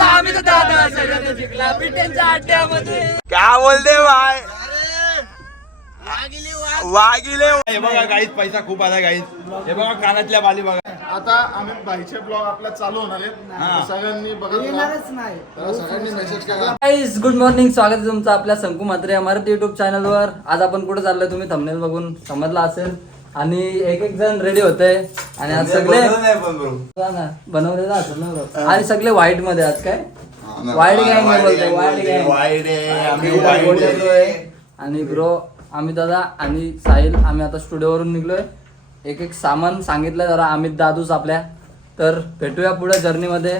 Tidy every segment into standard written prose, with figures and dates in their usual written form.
आम्ही तर दादा जिंकला पिट्यांच्या अड्ड्यामध्ये. क्या बोलते भाई वागिले. हे बघा गाईज पैसा खूप आला गाईज. हे बघा कानातल्या बाली बघा. आता आम्ही बाईचे ब्लॉग आपला चालू होणार आहेत. सगळ्यांनी बघत नाही. सगळ्यांनी मेसेज करा. गाईज गुड मॉर्निंग, स्वागत आहे तुमचं आपल्या संकू म्हात्रे मराठी युट्यूब चॅनलवर. आज आपण कुठे चाललोय तुम्ही थंबनेल बघून समजला असेल. आणि एक जण रेडी होतंय आणि आज सगळे बनवलेलं असेल ना. आणि सगळे व्हाईट मध्ये आज काय वाईट गँग बोलतोय. वाईट गँग आणि ब्रो अमित दादा आणि साहिल आम्ही आता स्टुडिओवरून निघलोय. एक सामान सांगितलं जरा अमित दादूच आपल्या. तर भेटूया पुढे जर्नीमध्ये.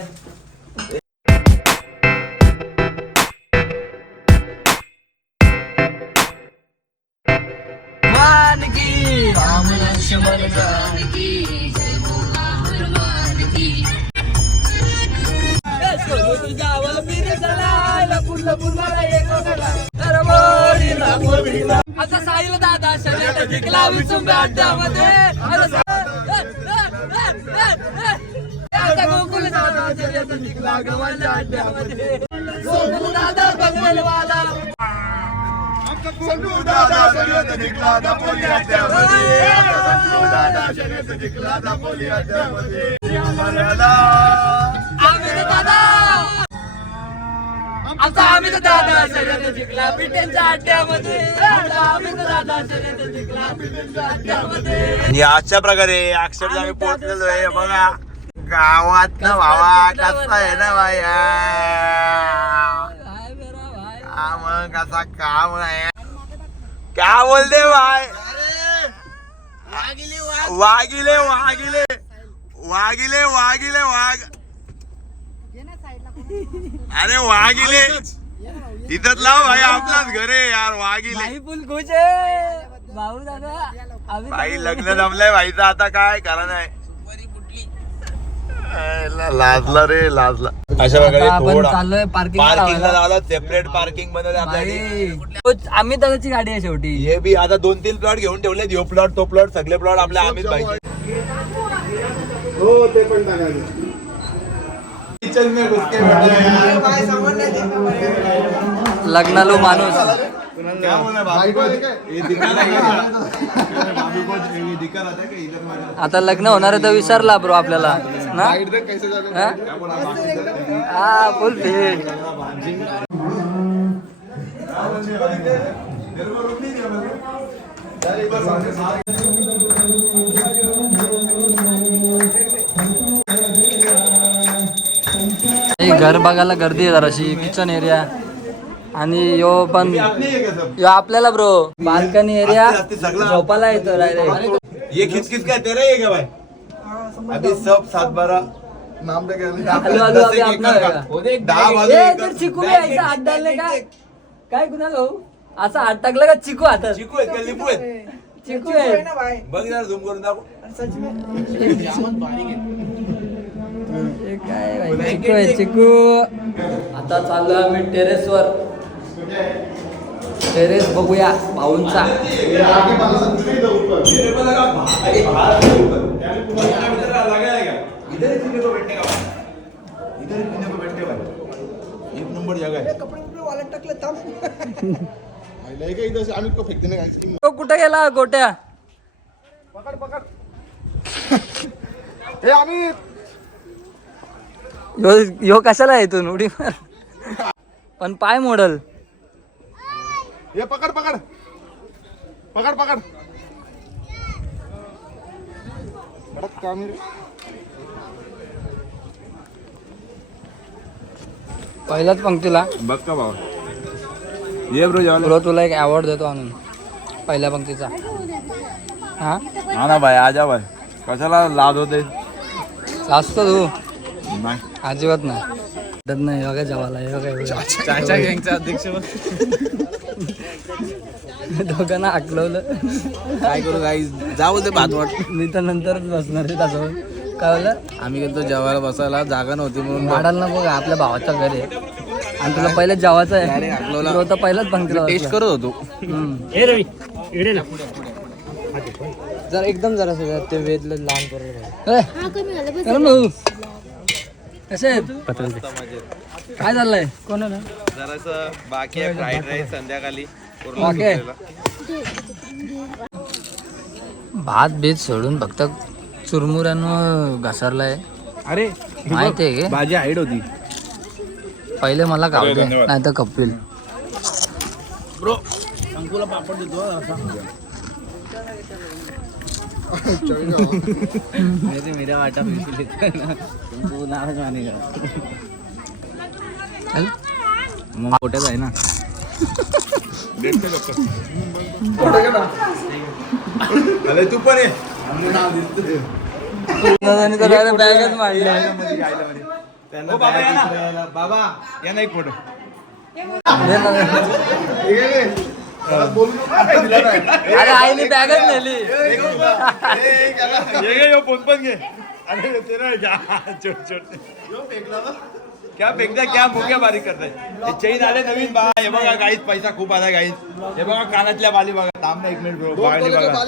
आता साहिल दादा शर्यत जिंकला विचुंब्या अड्ड्यामध्ये. आता गोकुल दादा शर्यत जिंकला गव्हाच्या अड्ड्यामध्ये. गोकुल दादा बंगलवाला. संकू दादा शर्यत जिंकला दापोली अड्ड्यामध्ये. संकू दादा शर्यत जिंकला दापोली अड्ड्यामध्ये. आम्ही तर दादा शर्यत जिंकला पिट्यांच्या अड्ड्यामध्ये. आम्ही तर दादा शर्यत जिंकला पिट्यांच्या अड्ड्यामध्ये. आणि अशा प्रकारे अक्षरशः आम्ही पोहोचलेलो आहे. बघा गावात ना भावा कसा आहे ना भाया. मग कसा काम आहे. क्या बोलते भाई वागिले वागिले वागिले वागिले वाघ. अरे वागिले इथंच लाव भाई आपलाच घर आहे यार. वागिले भाऊ दादा भाई लग्न जमलंय भाईचं. आता काय करा नाही. लाजला रे लाजला. अशा प्रकारे आपण चाललोय पार्किंगला लावला. सेपरेट पार्किंग बनवलं आपल्याकडे. अमित दादाची गाडी आहे शेवटी. हे बी आता 2-3 प्लॉट घेऊन ठेवले. ह्यो प्लॉट तो प्लॉट सगळे प्लॉट आपल्या अमित भाई. हो ते पण टाकायचं. लग्नालो माणूस. आता लग्न होणार आहे तर विचारला ब्रो आपल्याला ना. हा फुल भेट. घर बघायला गर्दी आहे जराशी. किचन एरिया आणि यो पण यो आपल्याला ब्रो बाल्कनी एरिया झोपायला येतो. ये खिचखिच काय तेरा ये क्या भाई. अभी सब 7-12 नाम पे हॅलो हॅलो अभी आपला चिकू यायचा हात डालले काय कुणाला हो असं हात टाकलं का चिकू हातात. चिकू आहेत का लिंबू आहेत. चिकू आहे बघ जरा झूम करून दाखव. काय चिकू आहे चिकू. आता चाललो आम्ही टेरेसवर. टेरेस बघूया भाऊंचा. एक नंबर जगह है. तो कुठे गेला गोट्या. पकड पकड. हे आम्ही यो कशाला आहे इथून उडी मार. पण पाय मोडल. हे पकड पकड पकड पकड. काम पहिल्याच पंक्तीला बघ का भाऊ. ये ब्रो जेवण. ब्रो तुला एक अवॉर्ड देतो आणून पहिल्या पंक्तीचा. हा ना भाई आजा भाई. कशाला लाद होते असतो तू. नाही अजिबात नाही. बघा जेवायला चाचा गँगचा अध्यक्ष. दोघांना आकलवलं. काय करू गाईज जा बोलते भात वाट. मी तर नंतरच बसणार आहे त्याच्यावर. काय बोललं आम्ही गेलो जेवायला बसायला जागा नव्हती म्हणून. वाढायला नको का आपल्या भावाचं घर आहे. आणि तुला पहिलं जेवायचं आहे. तो पहिलाच पंक्तीला टेस्ट करत होतो. हम्म. जरा एकदम जरा ते वेदला लहान करून करण भाऊ कसे आहेत काय चाललंय कोण आहे ना जरासं बाकी आहे फ्राईड राईस संध्याकाळी बाकी आहे. भात बीत सोडून फक्त चुरमुऱ्यानं घसरलाय. अरे माहिती आहे की भाजी हाईड होती पहिले मला खाऊ दे नाही तर कपिल. ब्रो अंकुला पापड देतो मेरे वाटा तू नाराज मानेगा चल. मग मोठ्याच आहे ना अरे तू पण आहे दादाने तर direct बॅगच मांडली. बाबा या नाही फोटो अरे आईने बॅगच नेली. फोन पण घे अरे ते ना छोट छोट क्या फेकता क्या मुक्या बारीक करताय हे चैन आले नवीन बा हे बघा गाईस पैसा खूप आला गाईस हे बघा कानातल्या बाली बघा थांब ना 1 मिनिट ब्रो बाली बघा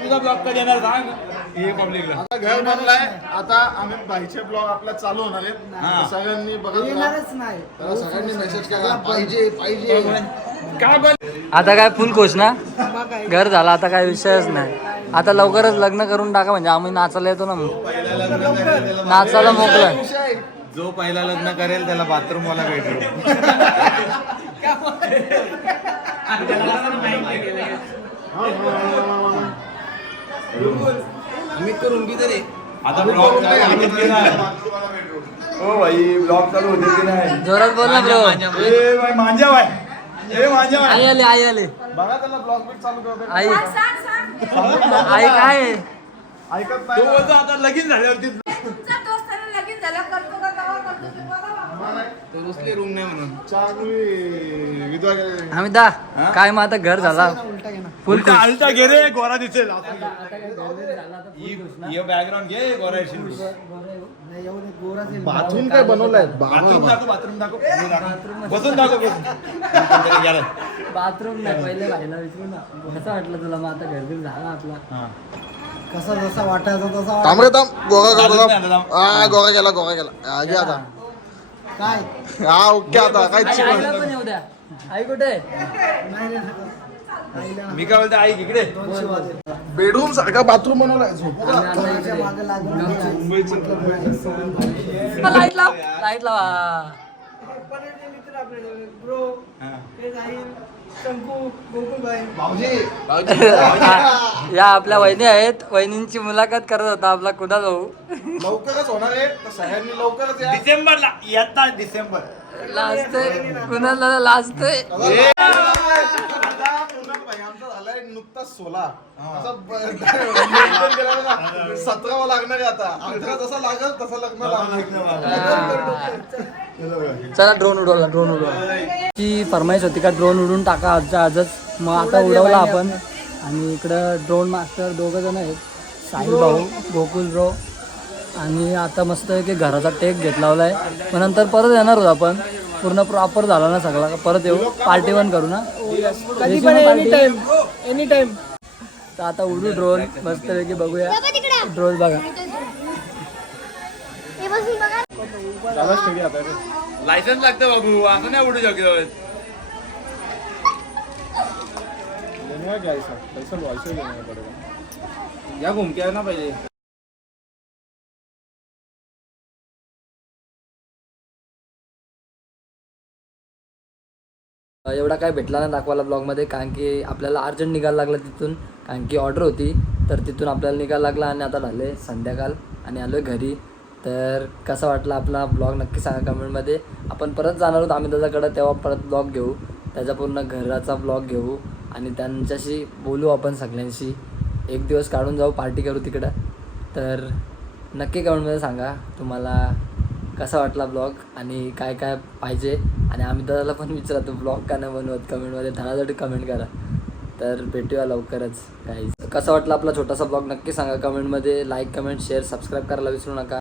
तुझा ब्लॉग कधी येणार सांग हे पब्लिकला आता घर बनलाय आता आम्ही बाईचे ब्लॉग आपला चालू होणार आहेत तर सगळ्यांनी बघत नाही सगळ्यांनी मेसेज करा पाहिजे पाहिजे का बन आता काय फुल खुश ना घर झाला आता काय विषयच नाही. आता लवकरच लग्न करून टाका म्हणजे आम्ही नाचायला येतो ना मग नाचायला मोकळं. जो पहिला लग्न करेल त्याला बाथरूम वाला भेटेल आता ब्लॉग चालू होते की नाही ओ भाई ब्लॉग चालू होते की नाही जोरात बोल ना ब्रो. ए भाई मांजा भाई ए मांजा भाई आई आली आई आली. बघा त्याला ब्लॉग बिग चालू करतो आई आई काय आहे? ऐकत तो नाही बोलतो आता लगीन झाल्यावरती तुमचा दोस्त त्याला लगीन झाला करतो का तेव्हा करतो ते बघा. तो रुसली रूम नाही म्हणून चांगली विधवा अमिता काय मग आता घर झाला फुल उलटा आलटा घे रे गोरा दिसेल ये बॅकग्राऊंड घे गोरा येशील बाथरूम काय बनवलंय बाथरूम दाखव बसून दाखव बसून बाथरूम नाही पहिले राहिला विचारू ना कसं वाटलं तुला मग आता घर झाला आपला कसा जसा वाटायचा तसा थांब रे थांब गोगा चालत गोगा नाही आता थांब. हा गोगा गेला आगे आता काय हा ओके आता काय आई आईला पण येऊ द्या. आई कुठे आहे? मी काय बोलतो आई इकडे बेडरूम सारखा बाथरूम बनवलाय झोप लाईट लाव लाईट लावा. या आपल्या वहिनी आहेत. वहिनींची मुलाखत करत होता आपला कुणाल भाऊ. लवकरच होणार आहे तर सगळ्यांनी लवकरच या डिसेंबरला येता डिसेंबर लास्ट कुणाला लास्ट आता पूनम भाई आमचा झालाय नुकताच 16 17 वा लागणार आहे आता 18 जसा लागल तसं लग्न लागणार चला ड्रोन उडवला ची फरमाईश होती का ड्रोन उडून टाका आजच्या आजच. मग आता उडवला आपण आणि इकडं ड्रोन मास्टर 2 जण आहेत साहिल भाऊ गोकुल ब्रो. आणि आता मस्त आहे की घराचा टेक घेतलावलाय. मग नंतर परत येणार होतो आपण पूर्ण प्रॉपर झाला ना सगळा परत येऊ पार्टी पण करू ना एनी टाइम. तर आता उडू ड्रोन मस्त पैकी बघूया ड्रोन बघा. लायसन्स लागतं बाबू असं नाही उडू शकत या घुमक्या ना पहिले एवढा काय भेटला ना दाखवायला ब्लॉगमध्ये कारण की आपल्याला अर्जंट निघायला लागलं तिथून कारण की ऑर्डर होती तर तिथून आपल्याला निघायला लागला. आणि आता झाले संध्याकाळ आणि आलो आहे घरी. तर कसा वाटला आपला ब्लॉग नक्की सांगा कमेंटमध्ये. आपण परत जाणार आहोत आम्ही दादाकडं तेव्हा परत ब्लॉग घेऊ त्याचा पूर्ण घराचा ब्लॉग घेऊ आणि त्यांच्याशी बोलू आपण सगळ्यांशी. एक दिवस काढून जाऊ पार्टी करू तिकडं. तर नक्की कमेंटमध्ये सांगा तुम्हाला कसा वाटला ब्लॉग आणि काय काय पाहिजे. आणि आम्ही दादाला पण विचारतो ब्लॉग का नाही बनवत कमेंटमध्ये धनासाठी कमेंट करा. तर भेटूया लवकरच गाईज. कसा वाटला आपला छोटासा ब्लॉग नक्की सांगा कमेंटमध्ये. लाईक कमेंट शेअर सबस्क्राईब करायला विसरू नका.